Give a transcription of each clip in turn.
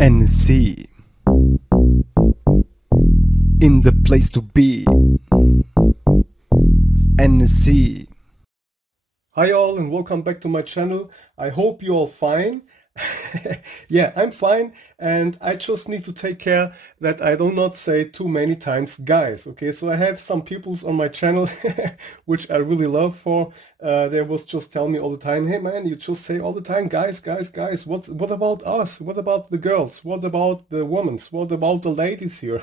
NSC in the place to be. NSC. Hi all and welcome back to my channel. I hope you're all fine. Yeah, I'm fine, and I just need to take care that I do not say too many times guys. Okay, so I had some peoples on my channel which I really love for. They was just telling me all the time, hey man, you just say all the time guys, guys, guys. What about us? What about the girls? What about the women? What about the ladies here?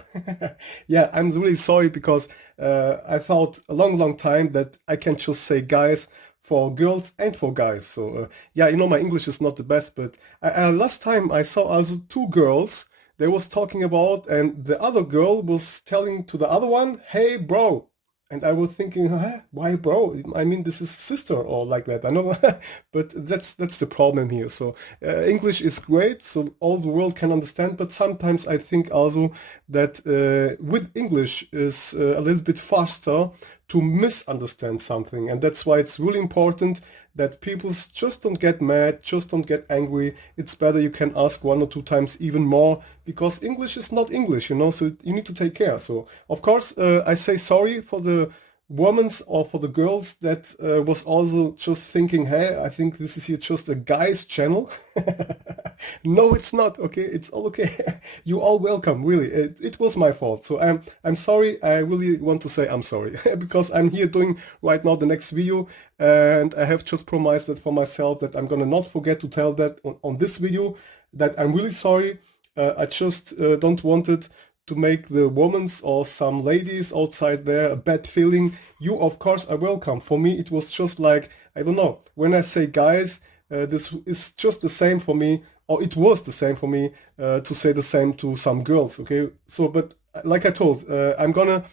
Yeah, I'm really sorry because I thought a long time that I can just say guys for girls and for guys. So yeah, you know, my English is not the best, but last time I saw also two girls they was talking about, and the other girl was telling to the other one, hey bro. And I was thinking, huh? Why bro? I mean, this is sister or like that. I know, but that's the problem here. So English is great, so all the world can understand. But sometimes I think also that with English is a little bit faster to misunderstand something, and that's why it's really important that people just don't get mad, just don't get angry. It's better you can ask one or two times even more, because English is not English, you know, so you need to take care. So of course I say sorry for the women or for the girls that was also just thinking, hey, I think this is here just a guy's channel. No, it's not. Okay, it's all okay. You all welcome, really. It was my fault, so I'm sorry. I really want to say I'm sorry because I'm here doing right now the next video, and I have just promised that for myself that I'm gonna not forget to tell that on this video, that I'm really sorry. I just don't want it to make the women or some ladies outside there a bad feeling. You of course are welcome. For me it was just like, I don't know, when I say guys, this is just the same for me, or it was the same for me to say the same to some girls. Okay, so but like I told, I'm gonna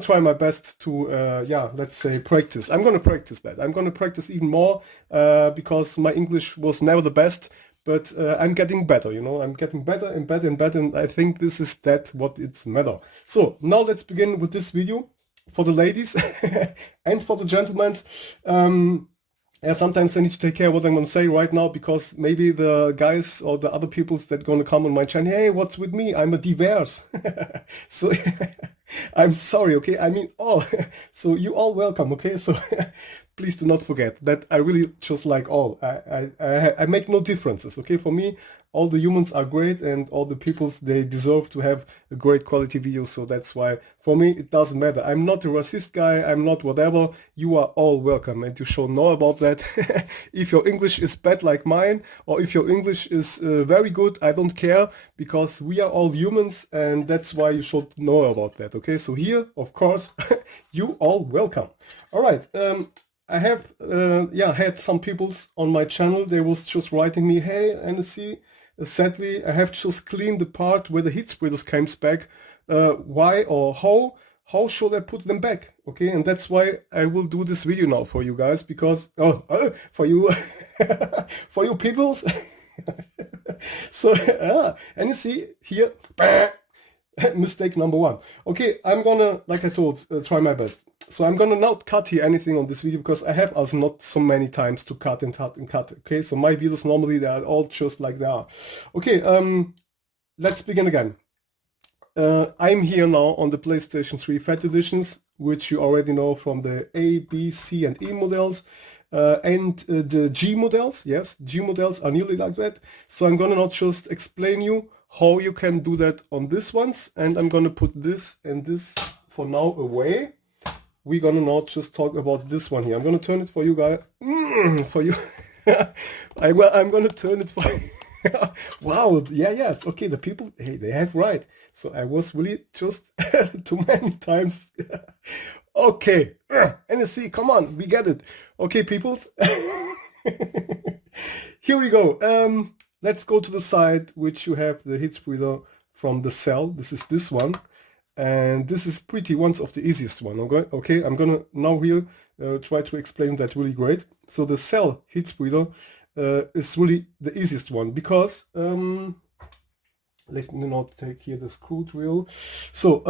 try my best to yeah, let's say practice. I'm gonna practice that. I'm gonna practice even more because my English was never the best, but I'm getting better, you know. I'm getting better and better and better, and I think this is what it's matter. So now let's begin with this video for the ladies and for the gentlemen. Yeah, sometimes I need to take care of what I'm going to say right now, because maybe the guys or the other peoples that going to come on my channel, hey, what's with me? I'm a diverse. So I'm sorry, okay? I mean all. So you all welcome, okay? So please do not forget that I really just like all. I make no differences, okay? For me, all the humans are great, and all the peoples, they deserve to have a great quality video. So that's why for me it doesn't matter. I'm not a racist guy, I'm not whatever. You are all welcome, and you should know about that. If your English is bad like mine, or if your English is very good, I don't care, because we are all humans, and that's why you should know about that. Okay, so here of course you all welcome. All right, I have yeah, had some peoples on my channel, they was just writing me, hey NSC, sadly I have just cleaned the part where the heat splitters came back. Why or how should I put them back? Okay, and that's why I will do this video now for you guys, because for you for you peoples. So and you see here, mistake number one. Okay, I'm gonna, like I told, try my best. So I'm gonna not cut here anything on this video, because I have also not so many times to cut and cut and cut. Okay, so my videos normally they are all just like they are. Okay, let's begin again. I'm here now on the PlayStation 3 Fat Editions, which you already know from the A, B, C and E models. And the G models, yes, G models are nearly like that. So I'm gonna not just explain you how you can do that on this ones, and I'm gonna put this and this for now away. We're gonna not just talk about this one here. I'm gonna turn it for you guys. For you. I'm gonna turn it for wow, yeah, yes, okay, the people, hey, they have right. So I was really just too many times. Okay, NSC, come on, we get it. Okay, peoples. Here we go. Let's go to the side which you have the heat spreader from the cell. This is this one, and this is pretty one of the easiest one. Okay, I'm gonna now here try to explain that really great. So the cell heat spreader is really the easiest one, because let me not take here the screw drill. So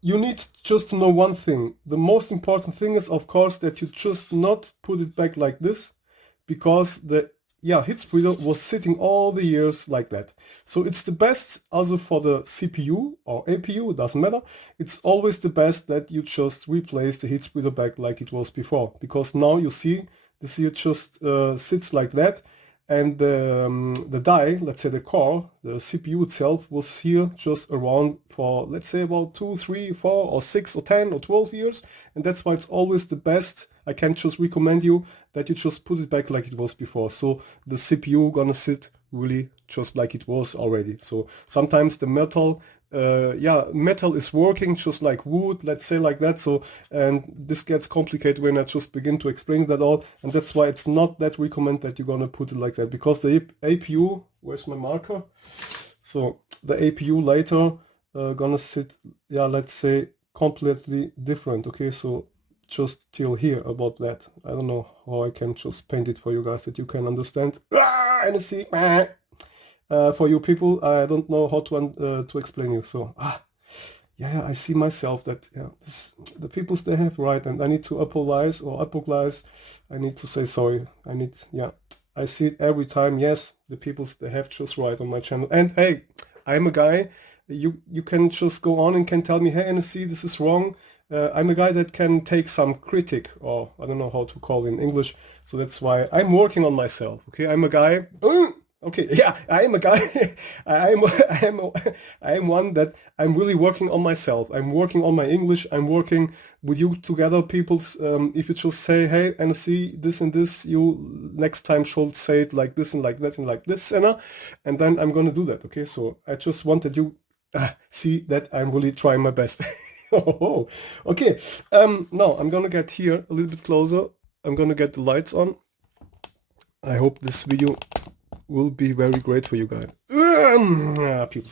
you need just to know one thing. The most important thing is, of course, that you just not put it back like this, because the yeah, heat spreader was sitting all the years like that. So it's the best also for the CPU or APU, it doesn't matter. It's always the best that you just replace the heat spreader back like it was before, because now you see this here just sits like that, and the die, let's say the core, the CPU itself, was here just around for, let's say, about 2, 3, 4 or 6 or 10 or 12 years, and that's why it's always the best. I can just recommend you that you just put it back like it was before, so the CPU gonna sit really just like it was already. So sometimes the metal, metal is working just like wood, let's say like that. So, and this gets complicated when I just begin to explain that all, and that's why it's not that recommend that you're gonna put it like that, because the APU, where's my marker? So the APU later gonna sit, yeah, let's say completely different. Okay, so just till here about that. I don't know how I can just paint it for you guys that you can understand. NSC. For you people, I don't know how to explain you. So yeah, I see myself that the peoples they have right, and I need to apologize. I need to say sorry. I see it every time. Yes, the peoples they have just right on my channel. And hey, I'm a guy. You can just go on and can tell me, hey NSC, this is wrong. I'm a guy that can take some critic, or I don't know how to call it in English. So that's why I'm working on myself. Okay, I'm a guy. Okay, yeah, I am a guy. I am one that I'm really working on myself. I'm working on my English. I'm working with you together, peoples. If you just say, hey, NSC, this and this, you next time should say it like this and like that and like this, and then I'm gonna do that. Okay, so I just wanted you see that I'm really trying my best. Oh, okay. Now I'm gonna get here a little bit closer. I'm gonna get the lights on. I hope this video will be very great for you guys. People.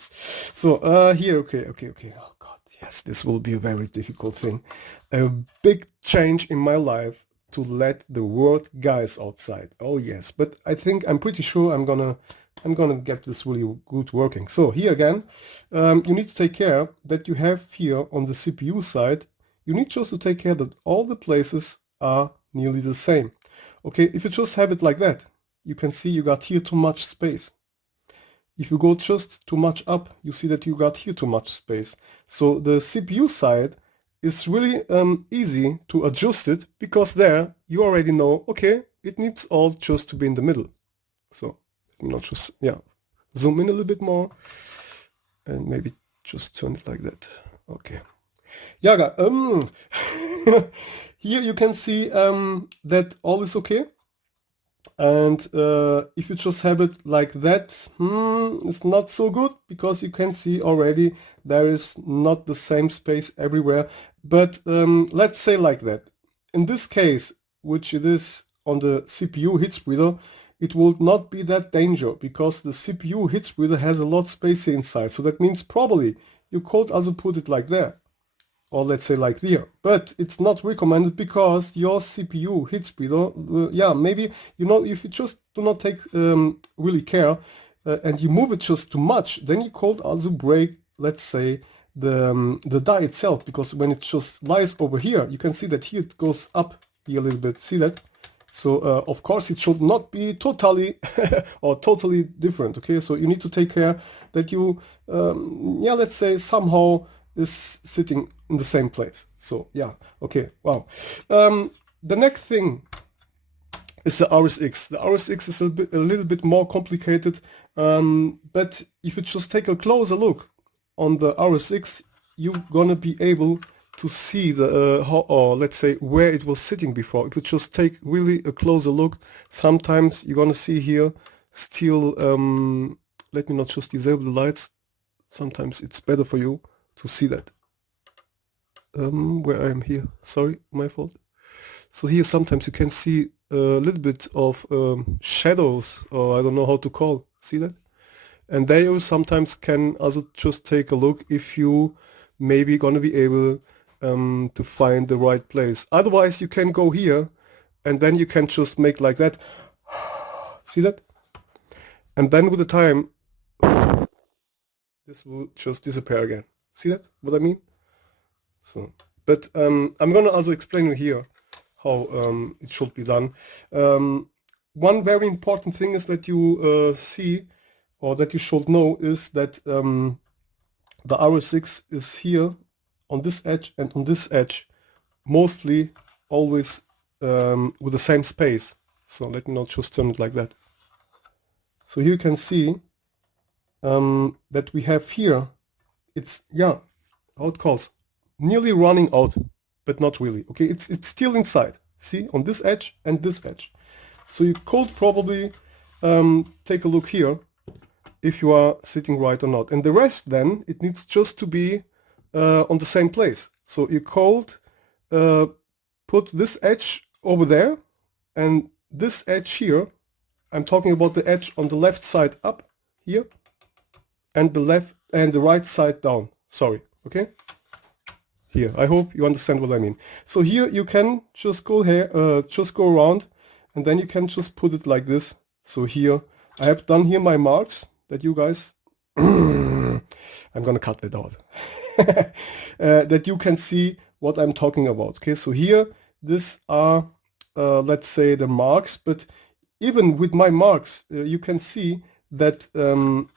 So here, okay. Oh God, yes, this will be a very difficult thing. A big change in my life to let the world guys outside. Oh yes, but I think I'm pretty sure I'm gonna get this really good working. So here again, you need to take care that you have here on the CPU side, you need just to take care that all the places are nearly the same. Okay, if you just have it like that, you can see you got here too much space. If you go just too much up, you see that you got here too much space. So the CPU side is really easy to adjust it, because there you already know, okay, it needs all just to be in the middle. So let me not just, zoom in a little bit more and maybe just turn it like that. Okay. Yeah, here you can see that all is okay. And if you just have it like that, it's not so good, because you can see already there is not the same space everywhere. But let's say like that. In this case, which it is on the CPU heat spreader, it will not be that danger, because the CPU heat spreader has a lot of space here inside. So that means probably you could also put it like there, or let's say like here, but it's not recommended, because your CPU heat spreader, maybe, if you just do not take really care and you move it just too much, then you could also break, let's say, the die itself, because when it just lies over here, you can see that here it goes up here a little bit, see that? So of course it should not be totally or totally different. Okay, so you need to take care that you, let's say somehow is sitting in the same place. So yeah, okay, wow. The next thing is the RSX. The RSX is a little bit more complicated, but if you just take a closer look on the RSX, you're gonna be able to see the or let's say where it was sitting before. If you just take really a closer look, sometimes you're gonna see here still, let me not just disable the lights, sometimes it's better for you to see that. Where I am here, sorry, my fault. So here sometimes you can see a little bit of shadows, or I don't know how to call, see that? And there you sometimes can also just take a look if you maybe gonna be able to find the right place. Otherwise you can go here and then you can just make like that. See that? And then with the time this will just disappear again. See that? What I mean? So, but I'm gonna also explain you here how it should be done. one very important thing is that you see, or that you should know, is that the RSX is here on this edge and on this edge, mostly always with the same space. So let me not just turn it like that. So here you can see that we have here, it's, yeah, how it calls, nearly running out, but not really. Okay, it's still inside. See, on this edge and this edge. So you could probably take a look here if you are sitting right or not. And the rest then, it needs just to be on the same place. So you could put this edge over there and this edge here. I'm talking about the edge on the left side up here and the left and the right side down. Sorry, okay? Here, I hope you understand what I mean. So here you can just go here, just go around, and then you can just put it like this. So here, I have done here my marks that you guys, I'm gonna cut that out, that you can see what I'm talking about. Okay, so here, these are, let's say, the marks, but even with my marks, you can see that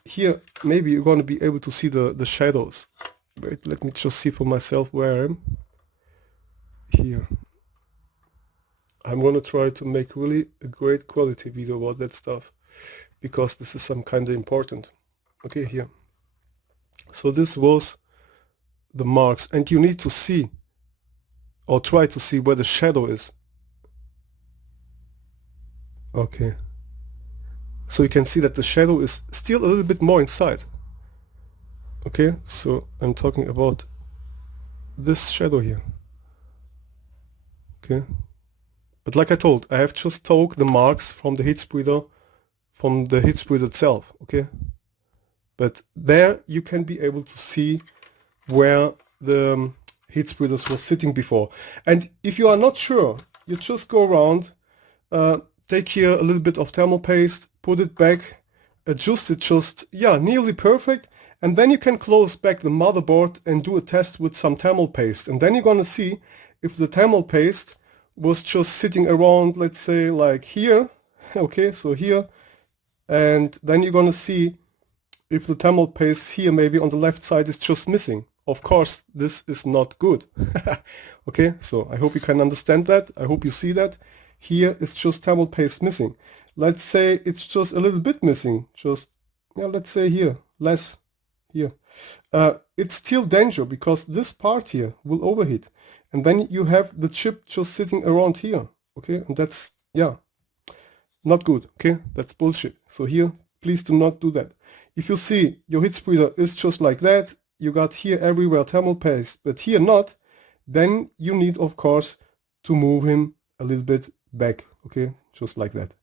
here, maybe you're gonna be able to see the shadows. Wait, let me just see for myself where I am. Here. I'm gonna try to make really a great quality video about that stuff, because this is some kind of important. Okay, here. So this was the marks, and you need to see, or try to see where the shadow is. Okay. So you can see that the shadow is still a little bit more inside. Okay, so I'm talking about this shadow here. Okay, but like I told, I have just took the marks from the heat spreader, itself. Okay, but there you can be able to see where the heat spreaders were sitting before. And if you are not sure, you just go around, take here a little bit of thermal paste, put it back, adjust it just, yeah, nearly perfect. And then you can close back the motherboard and do a test with some thermal paste. And then you're gonna see if the thermal paste was just sitting around, let's say like here, okay, so here. And then you're gonna see if the thermal paste here maybe on the left side is just missing. Of course, this is not good. Okay, so I hope you can understand that. I hope you see that. Here is just thermal paste missing. Let's say it's just a little bit missing. Just, yeah, let's say here, less. Here, it's still danger because this part here will overheat, and then you have the chip just sitting around here. Okay, and that's, yeah, not good. Okay, that's bullshit. So here, please do not do that. If you see your heat spreader is just like that, you got here everywhere thermal paste, but here not, then you need, of course, to move him a little bit back. Okay, just like that,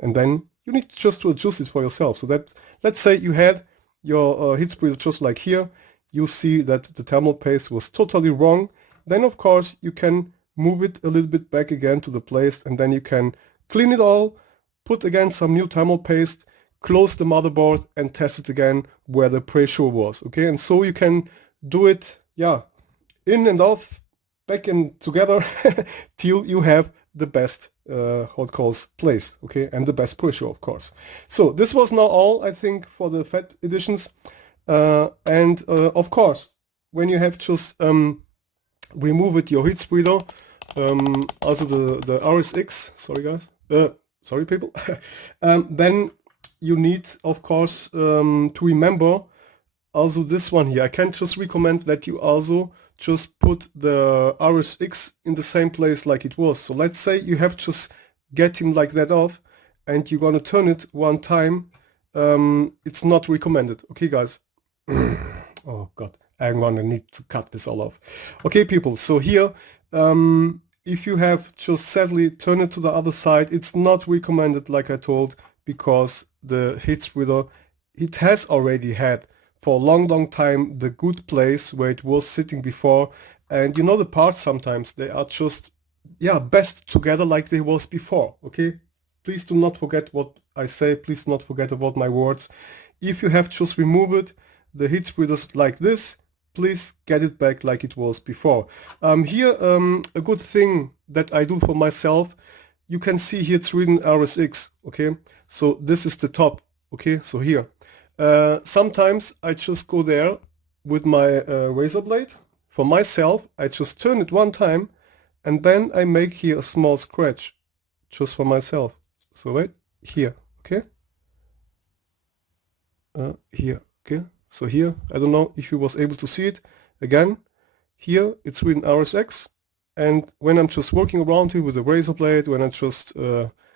and then you need just to adjust it for yourself. So that, let's say you had your heat spreader just like here, you see that the thermal paste was totally wrong, then of course you can move it a little bit back again to the place, and then you can clean it all, put again some new thermal paste, close the motherboard and test it again where the pressure was. Okay, and so you can do it, yeah, in and off, back and together till you have the best hot calls place, okay, and the best pressure, of course. So this was now all, I think, for the FAT editions, and of course, when you have just removed your heat spreader, also the RSX, sorry guys, sorry people, then you need, of course, to remember also this one here. I can just recommend that you also just put the RSX in the same place like it was. So let's say you have just get him like that off and you're gonna turn it one time. It's not recommended. Okay, guys. Oh God, I'm gonna need to cut this all off. Okay, people, so here, if you have just sadly turn it to the other side, it's not recommended, like I told, because the heat spreader, it has already had for a long time the good place where it was sitting before, and you know the parts sometimes they are just, yeah, best together like they was before. Okay, please do not forget what I say, please not forget about my words. If you have just removed the heat spreaders like this, please get it back like it was before. Here, a good thing that I do for myself, you can see here it's written RSX, okay? So this is the top, okay? So here. Sometimes I just go there with my razor blade. For myself, I just turn it one time and then I make here a small scratch just for myself. So right here, okay? Here, okay? So here, I don't know if you was able to see it. Again, here it's written RSX. And when I'm just working around here with the razor blade, when I'm just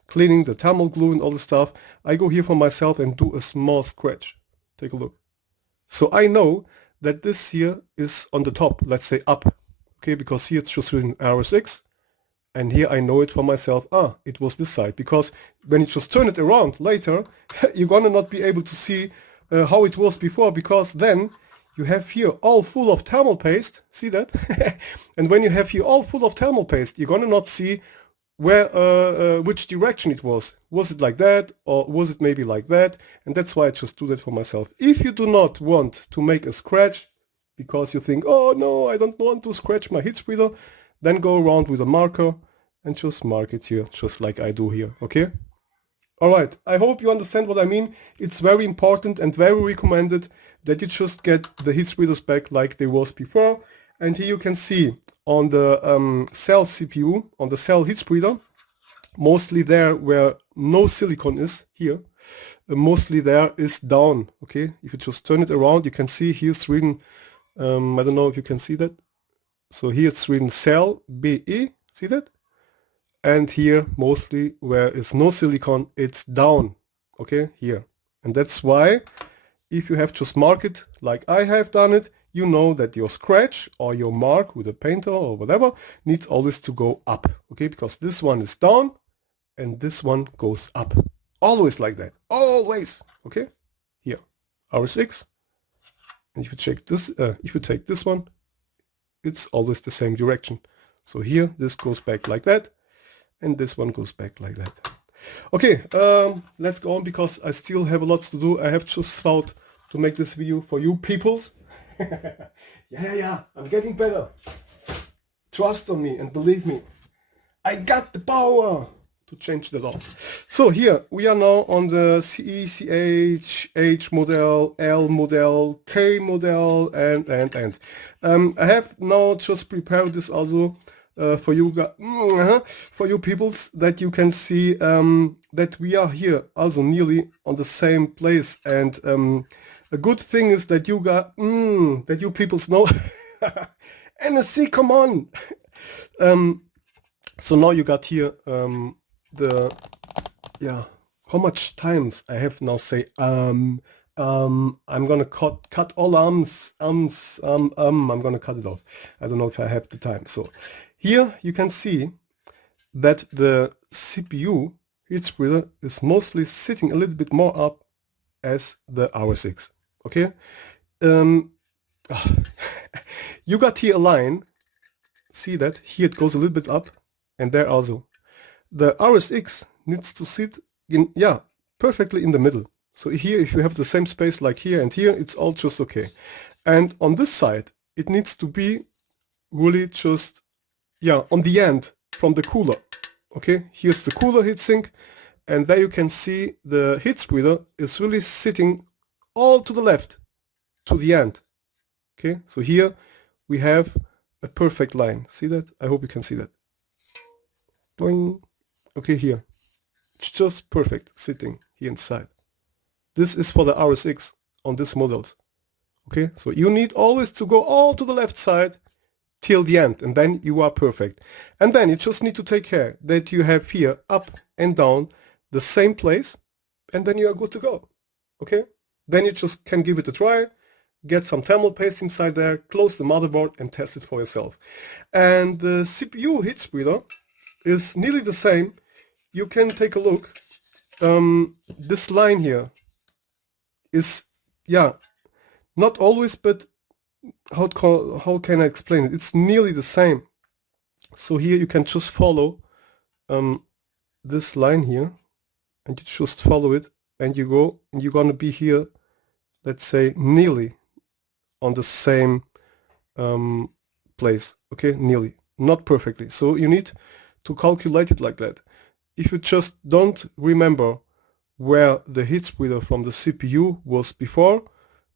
cleaning the thermal glue and all the stuff, I go here for myself and do a small scratch. Take a look. So I know that this here is on the top, let's say up, okay, because here it's just written RSX, and here I know it for myself, it was this side, because when you just turn it around later, you're gonna not be able to see how it was before, because then you have here all full of thermal paste, see that? And when you have here all full of thermal paste, you're gonna not see where which direction it was. Was it like that, or was it maybe like that? And that's why I just do that for myself. If you do not want to make a scratch, because you think, oh no, I don't want to scratch my heat spreader, then go around with a marker and just mark it here, just like I do here, okay? Alright, I hope you understand what I mean. It's very important and very recommended that you just get the heat spreaders back like they was before. And here you can see on the cell CPU, on the cell heat spreader, mostly there where no silicon is, here, mostly there is down, okay? If you just turn it around, you can see here's written, I don't know if you can see that. So here it's written cell BE, see that? And here, mostly where is no silicon, it's down, okay, here. And that's why, if you have just mark it like I have done it, you know that your scratch or your mark with a painter or whatever needs always to go up, okay, because this one is down and this one goes up. Always like that, always, okay? Here, RSX, and if you check this, if you take this one, it's always the same direction. So here, this goes back like that, and this one goes back like that. Okay, let's go on because I still have a lot to do. I have just thought to make this video for you peoples. yeah, I'm getting better. Trust on me and believe me. I got the power to change the law. So here we are now on the CE, CH, H model, L model, K model, and. I have now just prepared this also for you peoples, that you can see that we are here also nearly on the same place. And a good thing is that you got that you peoples know NSC, come on. So now you got here how much times I have now say I'm gonna cut all I'm gonna cut it off. I don't know if I have the time. So here you can see that the CPU heat spreader is mostly sitting a little bit more up as the RSX, okay? You got here a line, see that? Here it goes a little bit up, and there also. The RSX needs to sit in, perfectly in the middle. So here, if you have the same space like here and here, it's all just okay. And on this side, it needs to be really just, on the end from the cooler. Okay, here's the cooler heatsink, and there you can see the heat spreader is really sitting all to the left, to the end. Okay, so here we have a perfect line. See that? I hope you can see that. Boing. Okay, here. It's just perfect sitting here inside. This is for the RSX on these models. Okay, so you need always to go all to the left side till the end, and then you are perfect. And then you just need to take care that you have here up and down the same place, and then you are good to go. Okay, then you just can give it a try, get some thermal paste inside there, close the motherboard and test it for yourself. And the CPU heat spreader is nearly the same. You can take a look. This line here is, not always, but how can I explain it? It's nearly the same. So here you can just follow this line here, and you just follow it, and you go, and you're gonna be here, let's say, nearly on the same place. Okay, nearly, not perfectly. So you need to calculate it like that. if you just don't remember where the heat spreader from the CPU was before,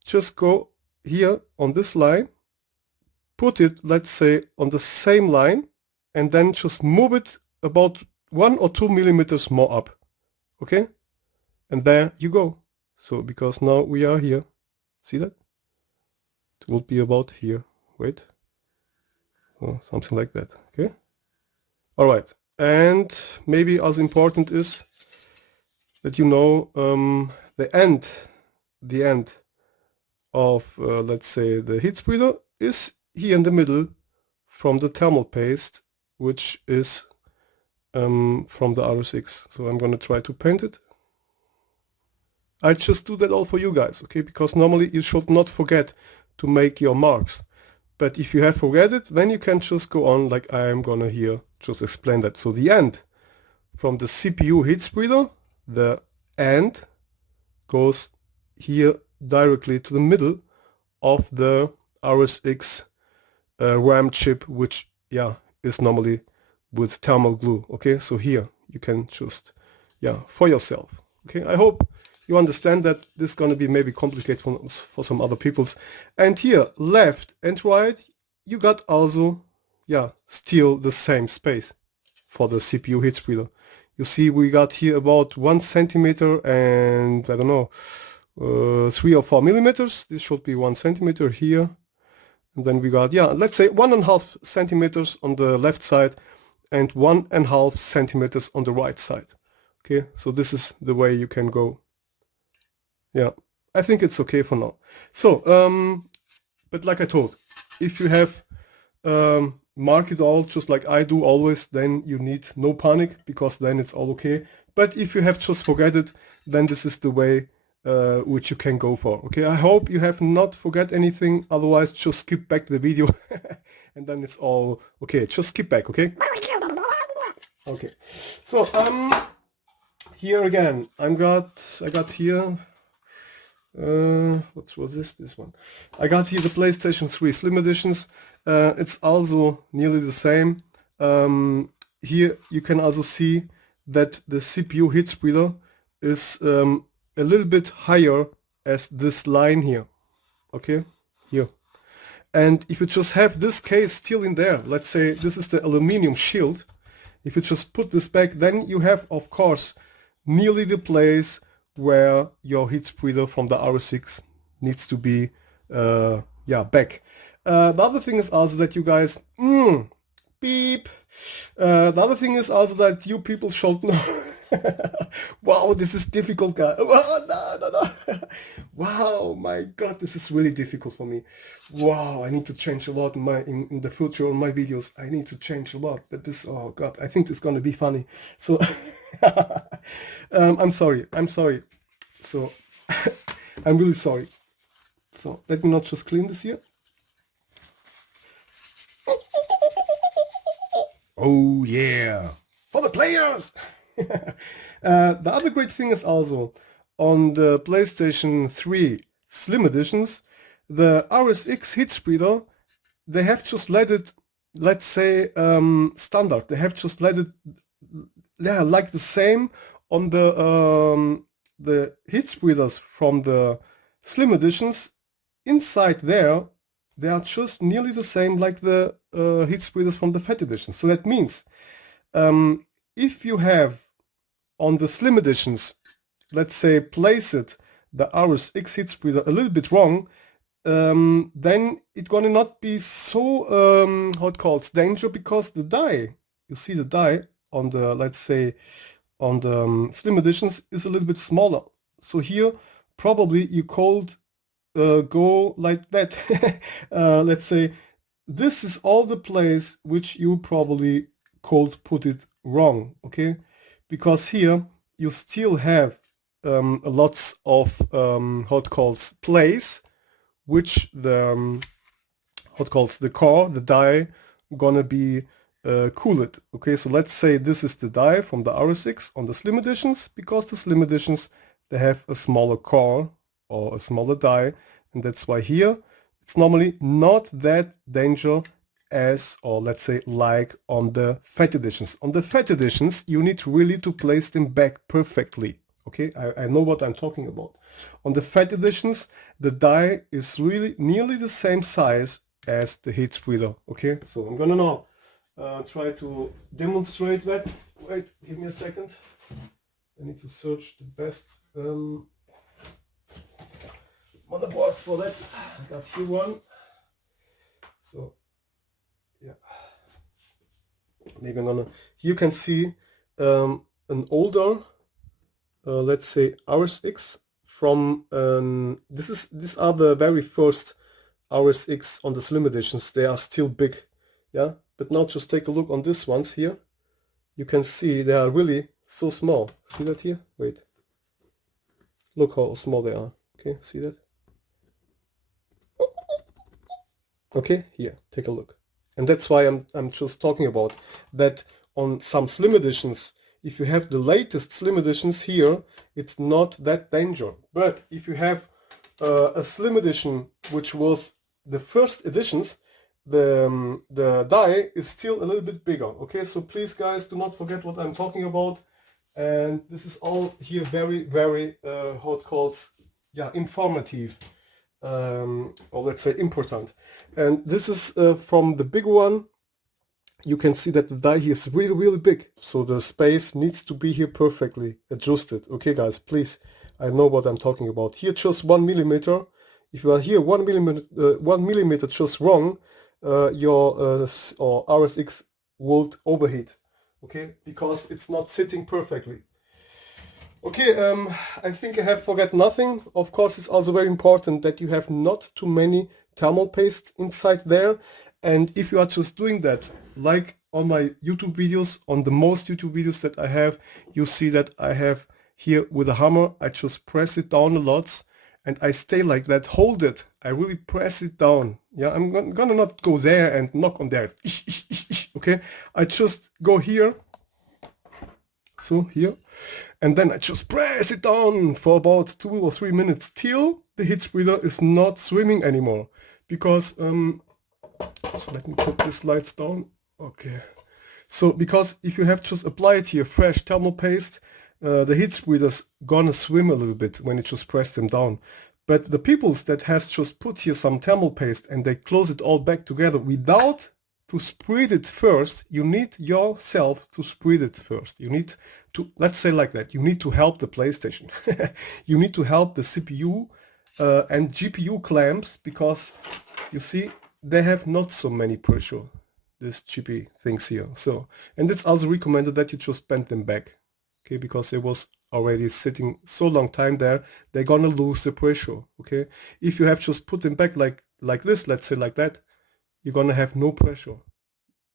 just go here on this line, put it, let's say, on the same line, and then just move it about 1 or 2 millimeters more up. Okay? And there you go. So, because now we are here. See that? It will be about here. Wait. Oh, something like that. Okay? Alright. And maybe as important is that you know the end of, let's say, the heat spreader is here in the middle from the thermal paste, which is from the RSX. So I'm going to try to paint it. I just do that all for you guys, okay? Because normally you should not forget to make your marks. But if you have forget it, then you can just go on like I am gonna here just explain that. So the end from the CPU heat spreader, the end goes here directly to the middle of the RSX RAM chip, which is normally with thermal glue. Okay, so here you can just for yourself. Okay, I hope you understand that this is going to be maybe complicated for some other peoples. And here, left and right, you got also, still the same space for the CPU heat spreader. You see, we got here about 1 centimeter and, I don't know, 3 or 4 millimeters. This should be 1 centimeter here. And then we got, let's say 1.5 centimeters on the left side and 1.5 centimeters on the right side. Okay, so this is the way you can go. Yeah, I think it's okay for now. So, but like I told, if you have mark it all just like I do always, then you need no panic, because then it's all okay. But if you have just forget it, then this is the way which you can go for. Okay, I hope you have not forget anything, otherwise just skip back the video and then it's all okay. Just skip back, okay? Okay, so here again, I got here, what was this one? I got here the PlayStation 3 Slim Editions. It's also nearly the same. Here you can also see that the CPU heat spreader is a little bit higher as this line here. Okay, here. And if you just have this case still in there, let's say this is the aluminum shield, if you just put this back, then you have, of course, nearly the place where your heat spreader from the RSX needs to be back. The other thing is also that you guys beep. The other thing is also that you people should know. Wow, this is difficult, guys. No. Wow, my God, this is really difficult for me. Wow, I need to change a lot in the future on my videos. I need to change a lot, but this, oh God, I think it's gonna be funny. So I'm sorry. So I'm really sorry. So let me not just clean this here. Oh yeah, for the players. The other great thing is also on the PlayStation 3 Slim Editions, the RSX heat spreader, they have just let it, let's say, standard. They have just let it, like the same on the heat spreaders from the Slim Editions. Inside there, they are just nearly the same like the heat spreaders from the Fat Edition. So that means if you have on the Slim Editions, let's say, place it the RSX heat spreader a little bit wrong, then it's gonna not be so how it calls danger, because the die, you see the die on the, let's say, on the Slim Editions is a little bit smaller. So here probably you could go like that. Let's say this is all the place which you probably could put it wrong, okay? Because here you still have lots of how it calls place, which the how it calls the core, the die, gonna be cooled. Okay, so let's say this is the die from the RSX on the Slim Editions, because the Slim Editions, they have a smaller core or a smaller die, and that's why here it's normally not that danger as, or let's say like on the fat editions. On the fat editions, you need really to place them back perfectly. Okay, I know what I'm talking about. On the fat editions, the die is really nearly the same size as the heat spreader. Okay, so I'm gonna now try to demonstrate that. Wait, give me a second. I need to search the best motherboard for that. I got here one. So yeah, maybe I'm gonna. Here you can see an older, let's say RSX from these are the very first RSX on the slim editions. They are still big, yeah. But now just take a look on these ones here. You can see they are really so small. See that here? Wait. Look how small they are. Okay, see that? Okay, here, take a look. And that's why I'm just talking about that on some slim editions. If you have the latest slim editions here, it's not that danger. But if you have a slim edition, which was the first editions, the die is still a little bit bigger. Okay, so please guys, do not forget what I'm talking about. And this is all here very, very, how it calls, yeah, informative. Or let's say important. And this is from the big one. You can see that the die here is really, really big. So the space needs to be here perfectly adjusted. Okay guys, please, I know what I'm talking about. Here just 1 millimeter. If you are here 1 millimeter just wrong, your or RSX would overheat. Okay, because it's not sitting perfectly. Okay, I think I have forgot nothing. Of course, it's also very important that you have not too many thermal paste inside there. And if you are just doing that, like on my YouTube videos, on the most YouTube videos that I have, you see that I have here with a hammer, I just press it down a lot and I stay like that, hold it. I really press it down. Yeah, I'm gonna not go there and knock on there. Okay, I just go here. So here, and then I just press it down for about 2 or 3 minutes till the heat spreader is not swimming anymore. Because, so let me put these lights down. Okay. So because if you have just applied here fresh thermal paste, the heat spreader's gonna swim a little bit when you just press them down. But the peoples that has just put here some thermal paste and they close it all back together without to spread it first, you need yourself to spread it first. You need to, let's say like that, you need to help the PlayStation. You need to help the CPU and GPU clamps, because you see, they have not so many pressure, these chippy things here. So, and it's also recommended that you just bend them back, okay, because it was already sitting so long time there, they're gonna lose the pressure, okay. If you have just put them back like this, let's say like that, you're gonna have no pressure.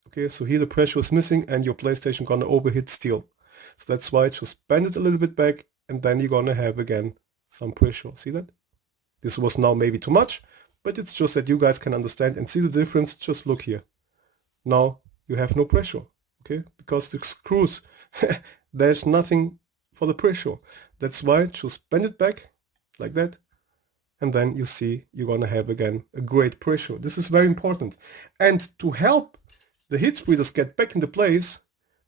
Okay, so here the pressure is missing and your PlayStation gonna overheat still. So that's why just bend it a little bit back and then you're gonna have again some pressure. See that? This was now maybe too much, but it's just that you guys can understand and see the difference. Just look here. Now you have no pressure, okay? Because the screws, there's nothing for the pressure. That's why just bend it back like that. And then you see you're gonna have again a great pressure. This is very important. And to help the heat spreaders get back into place,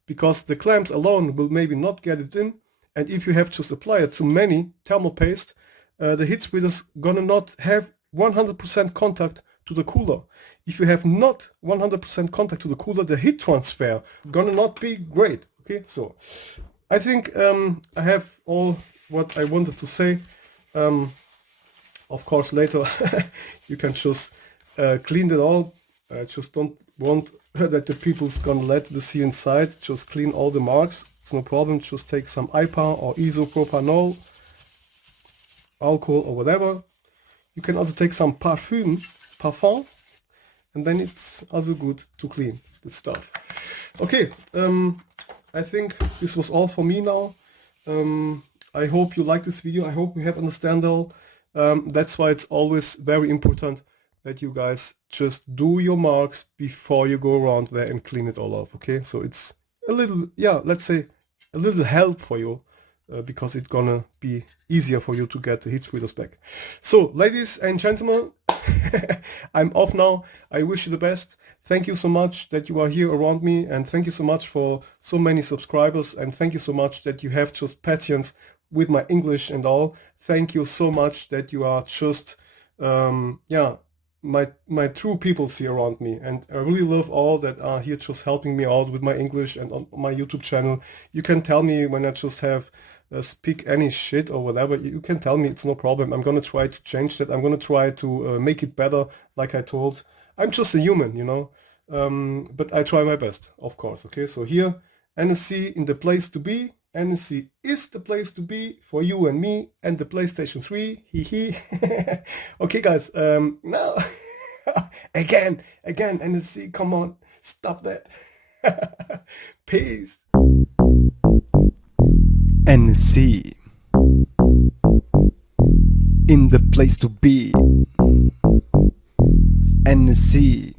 because the clamps alone will maybe not get it in, and if you have just applied too many thermal paste, the heat spreaders gonna not have 100% contact to the cooler. If you have not 100% contact to the cooler, the heat transfer gonna not be great. Okay, so I think I have all what I wanted to say. Of course, later you can just clean it all. I just don't want that the people's gonna let this here inside. Just clean all the marks. It's no problem. Just take some IPA or isopropanol, alcohol or whatever. You can also take some parfum, and then it's also good to clean this stuff. Okay, I think this was all for me now. I hope you like this video. I hope you have understand all. That's why it's always very important that you guys just do your marks before you go around there and clean it all up, okay? So it's a little, yeah, let's say a little help for you, because it's gonna be easier for you to get the heat spreaders back. So, ladies and gentlemen, I'm off now. I wish you the best. Thank you so much that you are here around me, and thank you so much for so many subscribers, and thank you so much that you have just patience with my English and all. Thank you so much that you are just yeah, my true peoples here around me, and I really love all that are here just helping me out with my English and on my YouTube channel. You can tell me when I just have speak any shit or whatever. You can tell me, it's no problem. I'm gonna try to change that. I'm gonna try to make it better, like I told. I'm just a human, you know, but I try my best, of course. Okay, so here, NSC in the place to be. NSC is the place to be for you and me and the PlayStation 3. Hee hee. Okay, guys. Now again, NSC. Come on, stop that. Peace. NSC in the place to be. NSC